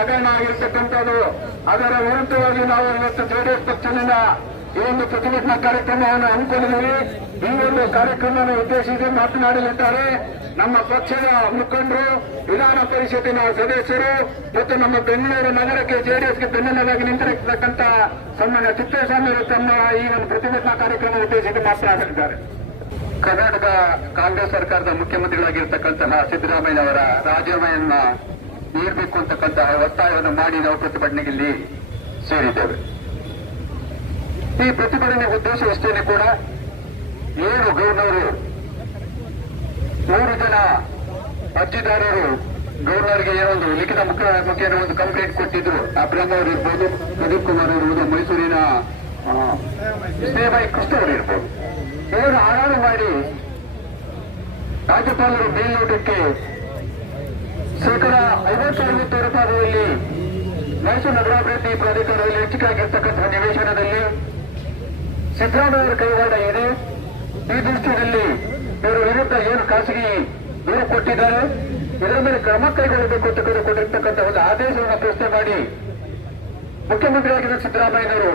ಹಗರಣ ಆಗಿರ್ತಕ್ಕಂಥದ್ದು. ಅದರ ವಿರುದ್ಧವಾಗಿ ನಾವು ಇವತ್ತು ಜೆಡಿಎಸ್ ಪಕ್ಷದಿಂದ ಈ ಒಂದು ಪ್ರತಿಭಟನಾ ಕಾರ್ಯಕ್ರಮವನ್ನು ಹಮ್ಮಿಕೊಂಡಿದ್ದೀವಿ. ಈ ಒಂದು ಕಾರ್ಯಕ್ರಮವನ್ನು ಉದ್ದೇಶಿಸಿ ಮಾತನಾಡಲಿದ್ದಾರೆ ನಮ್ಮ ಪಕ್ಷದ ಮುಖಂಡರು, ವಿಧಾನ ಪರಿಷತ್ತಿನ ಸದಸ್ಯರು ಮತ್ತು ನಮ್ಮ ಬೆಂಗಳೂರು ನಗರಕ್ಕೆ ಜೆಡಿಎಸ್ಗೆ ಬೆನ್ನೆಲುಬಾಗಿ ನಿಂತಿರತಕ್ಕಂಥ ಸನ್ಮಾನ್ಯ ತಿಪ್ಪೇಸ್ವಾಮಿಯವರು ತಮ್ಮ ಈ ಒಂದು ಪ್ರತಿಭಟನಾ ಕಾರ್ಯಕ್ರಮ ಉದ್ದೇಶಿಸಿ ಮಾತನಾಡಲಿದ್ದಾರೆ. ಕರ್ನಾಟಕ ಕಾಂಗ್ರೆಸ್ ಸರ್ಕಾರದ ಮುಖ್ಯಮಂತ್ರಿಗಳಾಗಿರ್ತಕ್ಕಂತಹ ಸಿದ್ದರಾಮಯ್ಯನವರ ರಾಜೀನಾಮೆಯನ್ನ ನೀಡಬೇಕು ಅಂತಕ್ಕಂತಹ ಒತ್ತಾಯವನ್ನು ಮಾಡಿ ನಾವು ಪ್ರತಿಭಟನೆಯಲ್ಲಿ ಸೇರಿದ್ದೇವೆ. ಈ ಪ್ರತಿಭಟನೆ ಉದ್ದೇಶ ಅಷ್ಟೇನೆ ಕೂಡ ಏಳು ಗೌರ್ನರು ಮೂರು ಜನ ಅರ್ಜಿದಾರರು ಗವರ್ನರ್ಗೆ ಏನೊಂದು ಲಿಖಿತ ಮುಖ್ಯ ಮುಖೇನ ಒಂದು ಕಂಪ್ಲೇಂಟ್ ಕೊಟ್ಟಿದ್ರು. ಅಬ್ರಹಂ ಅವರು ಇರ್ಬೋದು, ಪ್ರದೀಪ್ ಕುಮಾರ್ ಇರ್ಬೋದು, ಮೈಸೂರಿನ ಸ್ನೇಹಬಾಯಿ ಕೃಷ್ಣ ಅವರು ಇರ್ಬೋದು. ಇವರು ಆರಾಮ ಮಾಡಿ ರಾಜ್ಯಪಾಲರು ಮೇಲ್ನೋಟಕ್ಕೆ ಶೇಕಡ ಐವತ್ತು ಐವತ್ತು ರೂಪಾಯಿಗಳಲ್ಲಿ ಮೈಸೂರು ನಗರಾಭಿವೃದ್ಧಿ ಪ್ರಾಧಿಕಾರದಲ್ಲಿ ಹೆಚ್ಚಿಗಾಗಿರ್ತಕ್ಕಂತಹ ನಿವೇಶನದಲ್ಲಿ ಸಿದ್ದರಾಮಯ್ಯ ಕೈವಾಡ ಇದೆ. ಈ ದೃಷ್ಟಿಯಲ್ಲಿ ಇವರ ವಿರುದ್ಧ ಏನು ಖಾಸಗಿ ದೂರು ಕೊಟ್ಟಿದ್ದಾರೆ. ಇದರ ಮೇಲೆ ಕ್ರಮ ಕೈಗೊಳ್ಳಬೇಕು ಅಂತ ಕೊಟ್ಟಿರ್ತಕ್ಕಂಥ ಒಂದು ಆದೇಶವನ್ನು ಪ್ರಶ್ನೆ ಮಾಡಿ ಮುಖ್ಯಮಂತ್ರಿಯಾಗಿದ್ದ ಸಿದ್ದರಾಮಯ್ಯನವರು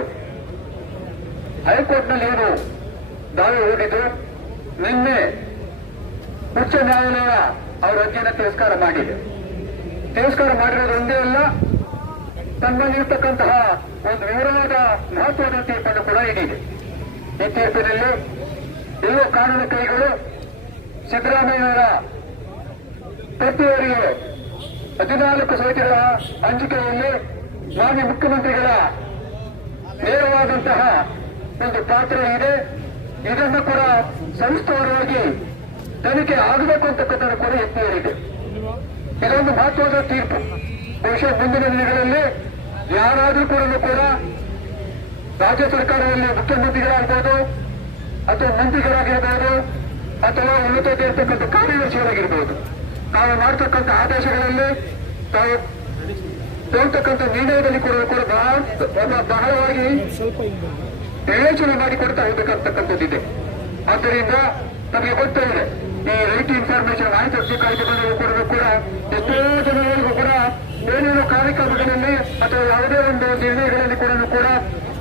ಹೈಕೋರ್ಟ್ನಲ್ಲಿ ಏನು ದಾವೆ ಹೂಡಿದ್ದು ನಿನ್ನೆ ಉಚ್ಚ ನ್ಯಾಯಾಲಯ ಅವರ ಅರ್ಜಿಯನ್ನು ತಿರಸ್ಕಾರ ಮಾಡಿದೆ. ತಿರಸ್ಕಾರ ಮಾಡಿರೋದೊಂದೇ ಅಲ್ಲ, ತನ್ನಲ್ಲಿರ್ತಕ್ಕಂತಹ ಒಂದು ವಿವರವಾದ ಮಹತ್ವದ ತೀರ್ಪನ್ನು ಕೂಡ ನೀಡಿದೆ. ಈ ತೀರ್ಪಿನಲ್ಲಿ ಎಲ್ಲೋ ಕಾನೂನು ಕೈಗಳು ಸಿದ್ದರಾಮಯ್ಯವರ ಪ್ರತಿಯವರಿಗೆ ಹದಿನಾಲ್ಕು ಸಮಿತಿಗಳ ಹಂಚಿಕೆಯಲ್ಲಿ ಮಾಜಿ ಮುಖ್ಯಮಂತ್ರಿಗಳ ನೇರವಾದಂತಹ ಒಂದು ಪಾತ್ರ ಇದೆ. ಇದನ್ನು ಕೂಡ ಸಂಸ್ಥಾನವಾಗಿ ತನಿಖೆ ಆಗಬೇಕು ಅಂತಕ್ಕಂಥದ್ದು ಕೂಡ ಹೇಳಿದೆ ಇದೊಂದು ಮಹತ್ವದ ತೀರ್ಪು. ಬಹುಶಃ ಮುಂದಿನ ದಿನಗಳಲ್ಲಿ ಯಾರಾದರೂ ಕೂಡ ಕೂಡ ರಾಜ್ಯ ಸರ್ಕಾರದಲ್ಲಿ ಮುಖ್ಯಮಂತ್ರಿಗಳಾಗ್ಬೋದು ಅಥವಾ ಮಂತ್ರಿಗಳಾಗಿರ್ಬೋದು ಅಥವಾ ಉನ್ನತ ಇರ್ತಕ್ಕಂಥ ಕಾರ್ಯದರ್ಶಿಗಳಾಗಿರ್ಬೋದು. ನಾವು ಮಾಡ್ತಕ್ಕಂಥ ಆದೇಶಗಳಲ್ಲಿ ತಾವು ತಗೊಳ್ತಕ್ಕಂಥ ನಿರ್ಣಯದಲ್ಲಿ ಕೂಡ ಕೂಡ ಬಹಳ ಬಹಳ- ಬಹಳವಾಗಿ ವಿವೇಚನೆ ಮಾಡಿಕೊಡ್ತಾ ಹೋಗ್ಬೇಕಂತಕ್ಕಂಥದ್ದಿದೆ ಆದ್ದರಿಂದ ನಮಗೆ ರೈಟ್ ಆಯ್ತು ಕಾಯ್ದೆಗಳು ಕೂಡ ಎಷ್ಟೋ ಜನರಿಗೂ ಕೂಡ ಏನೇನು ಕಾರ್ಯಕ್ರಮಗಳಲ್ಲಿ ಅಥವಾ ಯಾವುದೇ ಒಂದು ನಿರ್ಣಯಗಳಲ್ಲಿ ಕೂಡ ಕೂಡ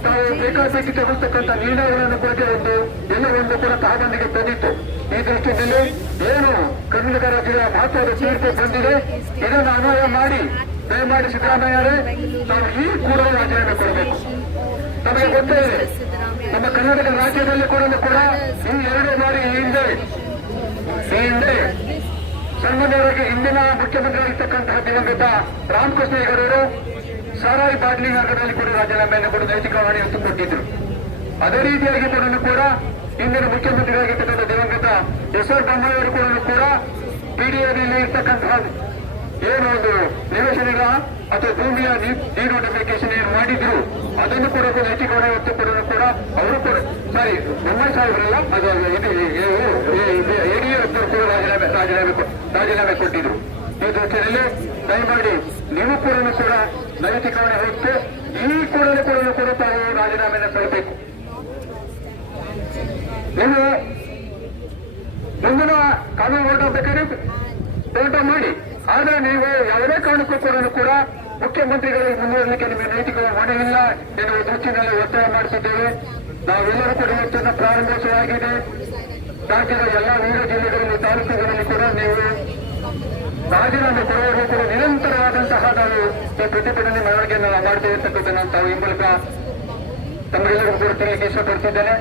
ತಾವು ಬೇಕಾಬೇಕಿ ತಗೊಳ್ತಕ್ಕಂಥ ನಿರ್ಣಯಗಳನ್ನು ಕೂಡ ಒಂದು ಎಲ್ಲವನ್ನು ಕೂಡ ತಹಬಂದಿಗೆ ಬಂದಿತ್ತು ಈ ದೃಷ್ಟಿಯಲ್ಲಿ ಏನು ಕರ್ನಾಟಕ ರಾಜ್ಯದ ಮಹತ್ವದ ತೀರ್ಪು ಬಂದಿದೆ ಇದನ್ನು ಅನುಭವ ಮಾಡಿ ದಯಮಾಡಿ ಸಿದ್ದರಾಮಯ್ಯರೇ ನಾವು ಈ ಕೂಡ ರಾಜೀನಾಮೆ ಕೊಡಬೇಕು ನಮಗೆ ಗೊತ್ತೇ ನಮ್ಮ ಕರ್ನಾಟಕ ರಾಜ್ಯದಲ್ಲಿ ಕೂಡ ಕೂಡ ಈ ಎರಡು ಬಾರಿ ಹಿಂದೆ ಈ ಹಿಂದೆ ಸನ್ಮಾನ್ಯರಿಗೆ ಹಿಂದಿನ ಮುಖ್ಯಮಂತ್ರಿ ಆಗಿರ್ತಕ್ಕಂತಹ ದಿವಂಗತ ರಾಮಕೃಷ್ಣ ಹೆಗಡವರು ಸಾರಾಯಿ ಬಾಟ್ಲಿ ನಗರದಲ್ಲಿ ಕೂಡ ರಾಜೀನಾಮೆಯನ್ನು ಕೂಡ ನೈತಿಕ ಹೊಣೆಯನ್ನು ಕೊಟ್ಟಿದ್ರು ಅದೇ ರೀತಿಯಾಗಿ ಕೂಡ ಕೂಡ ಹಿಂದಿನ ಮುಖ್ಯಮಂತ್ರಿ ಆಗಿರ್ತಕ್ಕಂಥ ದಿವಂಗತ ಎಸ್ ಆರ್ ಬೊಮ್ಮಾಯಿಯವರು ಕೂಡ ಕೂಡ ಪಿಡಿಎನಲ್ಲಿ ಇರ್ತಕ್ಕಂತಹ ಏನು ಒಂದು ನಿವೇಶನಗಳ ಅಥವಾ ಭೂಮಿಯ ಡಿನೋಟಿಫಿಕೇಶನ್ ಏನು ಮಾಡಿದ್ರು, ಅದನ್ನು ಕೂಡ ಕೂಡ ನೈತಿಕ ಹೊಣೆ ಹೊತ್ತು ಕೂಡ ಅವರು ಕೂಡ ಸಾರಿ ಬೊಮ್ಮಾಯಿ ಸಾಹೇಬರಲ್ಲ? ಅದು ಇದು ರಾಜೀನಾಮೆ ರಾಜೀನಾಮೆ ಕೊಟ್ಟಿದ್ರು. ಈ ದೃಷ್ಟಿಯಲ್ಲಿ ದಯಮಾಡಿ ನೀವು ಕೂಡ ಕೂಡ ನೈತಿಕ ಹೊಣೆ ಹೊತ್ತು ಈ ಕೂಡಲೇ ಕೂಡ ಕೂಡ ತಾವು ರಾಜೀನಾಮೆಯನ್ನು ಸಲ್ಲಬೇಕು ನೀವು ಮುಂದಿನ ಕಾನೂನು ಹೋರಾಟ ಬೇಕಾದ್ರೆ ಹೋರಾಟ ಮಾಡಿ. ಆದ್ರೆ ನೀವು ಯಾವುದೇ ಕಾರಣಕ್ಕೂ ಕೂಡ ಕೂಡ ಮುಖ್ಯಮಂತ್ರಿಗಳು ಮುಂದುವರಲಿಕ್ಕೆ ನಿಮಗೆ ನೈತಿಕ ಹೊಣೆ ಇಲ್ಲ ಎನ್ನುವ ದೃಷ್ಟಿನಲ್ಲಿ ಒತ್ತಾಯ ಮಾಡಿಸಿದ್ದೇವೆ. ನಾವೆಲ್ಲರೂ ಕೂಡ ಇವತ್ತನ್ನು ಪ್ರಾರಂಭಿಸುವಾಗಿದೆ ರಾಜ್ಯದ ಎಲ್ಲ ವಿವಿಧ ಜಿಲ್ಲೆಗಳಲ್ಲಿ ತಾಲೂಕುಗಳಲ್ಲಿ ಕೂಡ ನೀವು ರಾಜೀನಾಮೆ ಕೊಡುವವರೆಗೂ ಕೂಡ ನಿರಂತರವಾದಂತಹ ನಾವು ಈ ಪ್ರತಿಭಟನೆ ಮೆರವಣಿಗೆಯನ್ನು ಮಾಡ್ತೇವೆ ಅಂತಕ್ಕಂಥದ್ದನ್ನು ತಾವು ಈ ಮೂಲಕ ತಮಗೆಲ್ಲರಿಗೂ ಕೂಡ ತಿಳಿಯಕ್ಕೆ ಇಷ್ಟಪಡ್ತಿದ್ದೇನೆ.